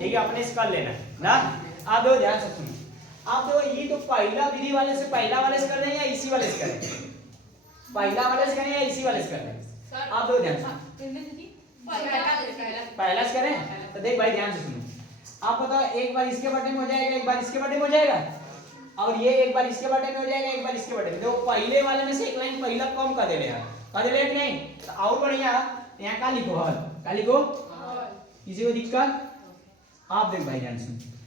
ठीक है, अपने से कर लेना ना। आप देखो ध्यान से सुनो, आप देखो ये तो पहला विधि वाले से पहला वाले से कर रहे हैं या इसी वाले से कर रहे हैं? पहला वाले से करें या इसी वाले से कर रहे हैं? आप देखो ध्यान से, पहला से करें तो देख भाई ध्यान से सुनो, आप बताओ एक बार इसके बटन में हो जाएगा, एक बार इसके बटन में हो जाएगा, और ये एक बार इसके बटन में हो जाएगा, एक बार इसके बटन में। देखो पहले वाले में से एक लाइन पहला कम कर दे रहे हैं, कर दे रहे कि नहीं? तो और बढ़िया यहाँ का लिखो, हल का लिखो, किसी को दिक्कत? आप देख भाई ध्यान से,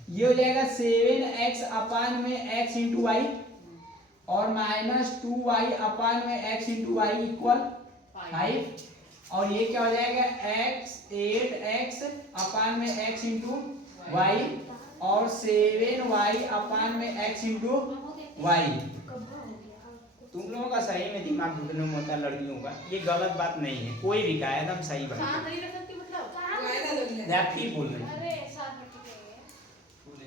ये हो जाएगा 7x अपान में x इंटू वाई और -2y अपान में x इंटू वाई इक्वल 5, और ये क्या हो जाएगा x 8x अपान में x इंटू वाई और 7y अपान में x इंटू वाई। तुम लोगों का सही में दिमाग घुटने में होता है लड़कियों का, ये गलत बात नहीं है, कोई भी कहा एकदम सही बात है। बोल रही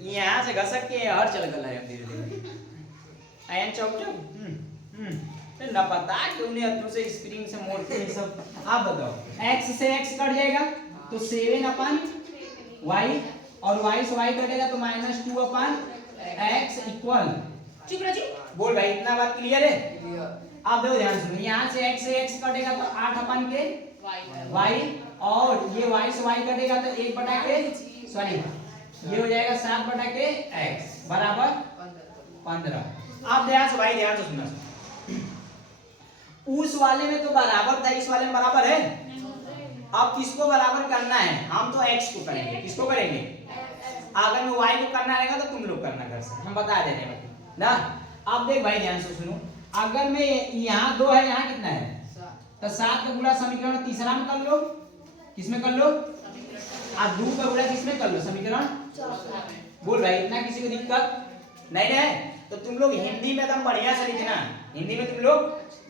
यहाँ से घसक के हर चल गला है धीरे धीरे आयन चौक चौक ना पता क्यों नहीं हाथों से स्प्रिंग से मोड़ते हैं सब। आप बताओ x से x कट जाएगा तो 7 अपान y और y से y कटेगा तो -2 अपान x इक्वल, चुप रह जी बोल भाई, इतना बात क्लियर है? आप देखो ध्यान सुनो, यहाँ से x कटेगा तो 8 अपान के y और ये y से y कटेगा तो 1 बटा के सॉरी ये हो जाएगा 7 बटा के x बराबर 15। आप ध्यान से भाई ध्यान से सुनना, उस वाले में तो बराबर था, इस वाले में बराबर है। अब किसको बराबर करना है? हम तो x को करेंगे, किसको करेंगे? अगर मैं y को करना रहेगा तो तुम लोग करना कर सकते, हम बता देते हैं ना। अब देख भाई ध्यान से सुनो, अगर मैं यहाँ 2 है, यहाँ कितना है? तो 7 का गुणा समीकरण तीसरा में कर लो, किसमें कर लो? 2 का गुणा किसमें कर लो? समीकरण बोल भाई, इतना किसी को दिक्कत नहीं है? तो तुम लोग हिंदी में एकदम बढ़िया से लिखना, हिंदी में तुम लोग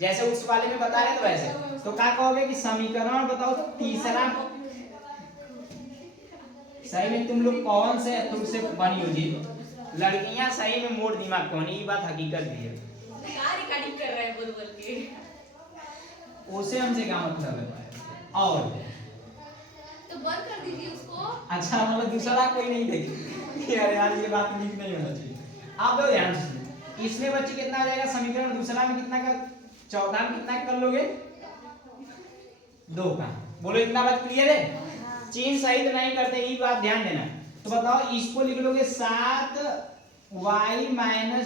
जैसे उस वाले में बता रहे तो वैसे। तो क्या कहोगे कि समीकरण बताओ तो तीसरा, सही में तुम लोग कौन से तुमसे बनी हो जी? लड़कियां सही में मोड़ दिमाग कौन, ये बात हकीकत भी है। रिकॉर्डिंग कर रहा है बोल बोल के, उसे हमसे क्या मतलब है? और तो बंद कर दीजिए उसको। अच्छा मतलब दूसरा कोई नहीं देखे यार, यार ये बात लिख नहीं होना चाहिए। आप लोग ध्यान से, इसमें बच्चे कितना आ जाएगा समीकरण दूसरा में कितना का, चौथा में कितना कर लोगे? 2 का। बोलो इतना बात क्लियर है? चीन सही तो नहीं करते, ये बात ध्यान देना। तो बताओ इसको लिख लोगे 7y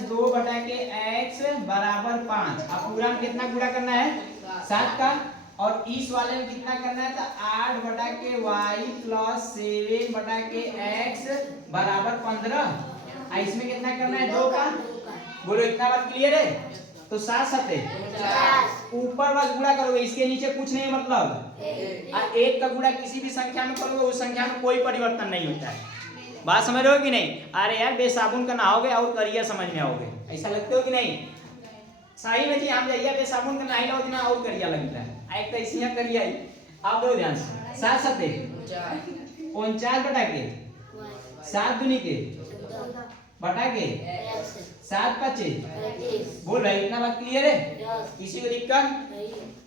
- 2 बटा के x बराबर 5। अब पूरा में कितना गुणा करना है? 7 का, और इस वाले में कितना करना है? तो 8 बटा के y प्लस 7 बटा के x बराबर 15। इसमें कितना करना है? 2 का। बोलो इतना बात क्लियर है? तो 7 7 ऊपर बस गुणा करोगे, इसके नीचे कुछ नहीं, मतलब 1 का गुणा किसी भी संख्या में करोगे उस संख्या में कोई परिवर्तन नहीं होता है। बात समझ रहे हो कि नहीं? अरे यार बेसाबुन का नहाओगे और करिया समझ में आओगे, ऐसा लगते हो कि नहीं? सही में जी, हम जाइए बेसाबुन का नहाई लो ना और करिया लगता है, एक तो इसी यहाँ करिया ही। आप दो ध्यान से, 7 7 49 बटा के 7 दूनी के बटा के 7 5। बोल भाई इतना बात क्लियर है? किसी को दिक्कत?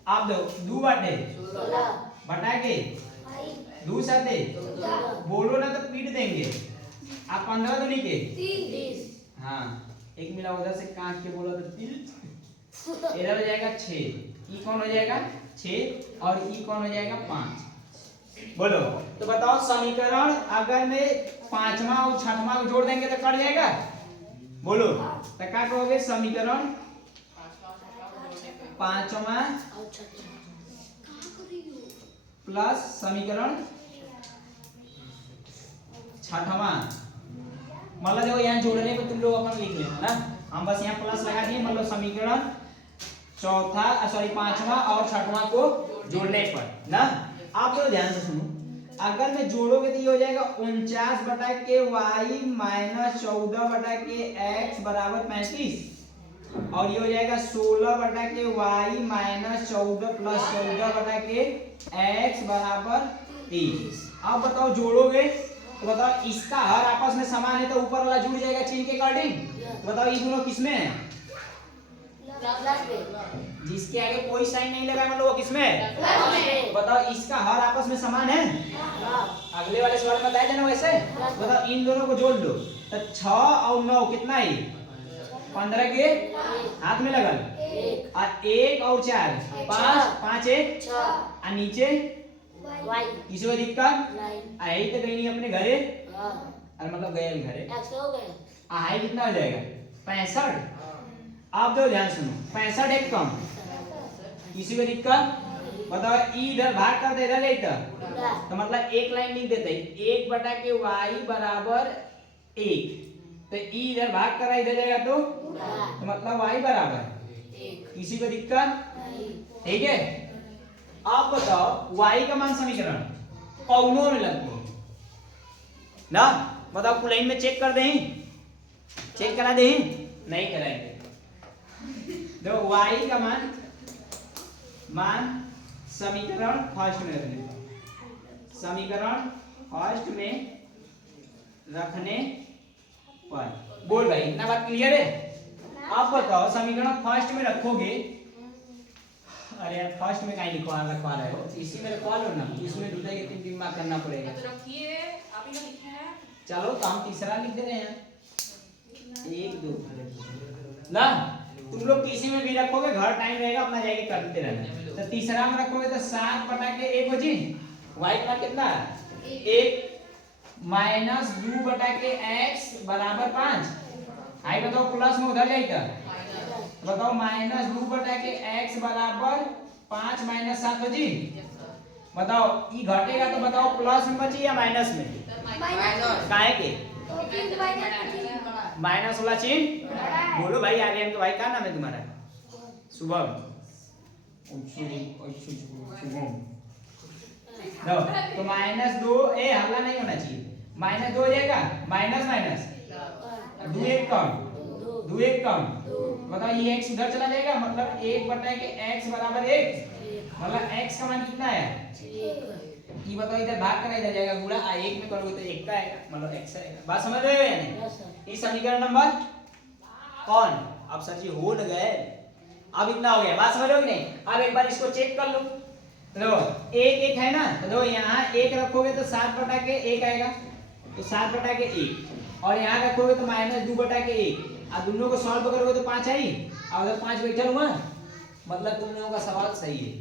आप दो 2 बटे बटा के 2 7। बोलो ना तो पीट देंगे। आप 15 दूनी के हाँ, एक मिला उधर से काट के बोला तो 3 इधर हो जाएगा 6। ई कौन हो जाएगा? 6 और ई कौन हो जाएगा? 5। बोलो तो बताओ समीकरण अगर मैं 5वां और 6वां को जोड़ देंगे तो कट जाएगा? बोलो तो क्या कहोगे? समीकरण 5वां प्लस समीकरण 6वां, मतलब देखो यहाँ जोड़ने को तुम लोग अपन लिख लेना ना, हम बस यहाँ प्लस लगा दिए, मतलब समीकरण 5वां और 6वां को जोड़ने पर ना। आप लोग ध्यान से सुनो, अगर मैं जोड़ोगे तो ये हो जाएगा 49 बटा के y - 14 बटा के x बराबर 35, और ये हो जाएगा 16 बटा के y - 14 प्लस 14 बटा के x बराबर 30। अब बताओ जोड़ोगे तो बताओ इसका हर आपस में समान है तो ऊपर वाला जुड़ जाएगा चिन्ह के अकॉर्डिंग। बताओ ये दोनों किसमें है? जिसके आगे कोई साइन नहीं लगा मतलब वो किसमें है? बताओ इसका हर आपस में समान है? अगले वाले सवाल में बताया था ना वैसे। बताओ इन दोनों को जोड़ लो तो 6 और 9 कितना है? 15 के हाथ में लगल और 1 और 4 5 5 1 और नीचे किसी को दिक्कत आई तो कहीं नहीं अपने घरे और मतलब गए घरे आई कितना हो जाएगा 65। आप दो ध्यान सुनो 65 एक कम किसी को दिक्कत बताओ ई इधर भाग कर दे इधर तो मतलब एक लाइन लिख देते 1 बटा के y बराबर 1 तो ई इधर भाग कर इधर जाएगा तो मतलब y बराबर किसी को दिक्कत ठीक है। आप बताओ y का मान समीकरण कौनों में लगते ना बताओ कुलाइन में चेक कर दें चेक करा दें नहीं कराएंगे। देखो y का मान समीकरण फर्स्ट में रखने समीकरण फर्स्ट में रखने पर बोल भाई इतना बात क्लियर है। आप बताओ समीकरण फर्स्ट में रखोगे अरे यार फर्स्ट में कहीं रखवा रहे हो इसी में रखवा लो ना इसमें दूसरा के 3 मार्क करना पड़ेगा तो रखिए आप ही लिखे हैं। चलो तो हम तीसरा लिख दे रहे हैं 1 2 ना तुम लोग किसी में भी रखोगे घर टाइम रहेगा अपना जाके करते रहना। तो तीसरा में रखोगे तो 7 बटा के 1 हो जी y का कितना 1 माइनस 2 बटा के x बराबर 5 आई बताओ प्लस में उधर जाएगा बताओ माइनस 2 बटा के x बराबर 5 माइनस 7 हो जी बताओ ये घटेगा तो बताओ प्लस में बची या माइनस में काहे के माइनस वाला चिन्ह बोलो भाई आर्यन के भाई क्या नाम है तुम्हारा शुभम तो माइनस 2 ए हल्ला नहीं होना चाहिए माइनस 2 हो जाएगा माइनस माइनस 2 एक कम बताओ ये x उधर चला जाएगा मतलब 1 बटा के x बराबर 1 मतलब x का मान कितना है ये बताओ इधर भाग कर इधर जाएगा गुणा 1 में करोगे तो 1 का आएगा मतलब x आएगा। बात समझ रहे हो या नहीं। इस समीकरण नंबर कौन अब सर जी हो न गए अब इतना हो गया बात समझ रहे हो कि नहीं। अब एक बार इसको चेक कर लो देखो 1 1 है ना तो देखो यहाँ 1 रखोगे तो 7 बटा के 1 आएगा तो 7 बटा के 1 और यहाँ रखोगे तो माइनस 2 बटा के 1 और दोनों को सॉल्व करोगे तो 5 आई और उधर 5 बैठल हुआ मतलब तुम लोगों का सवाल सही है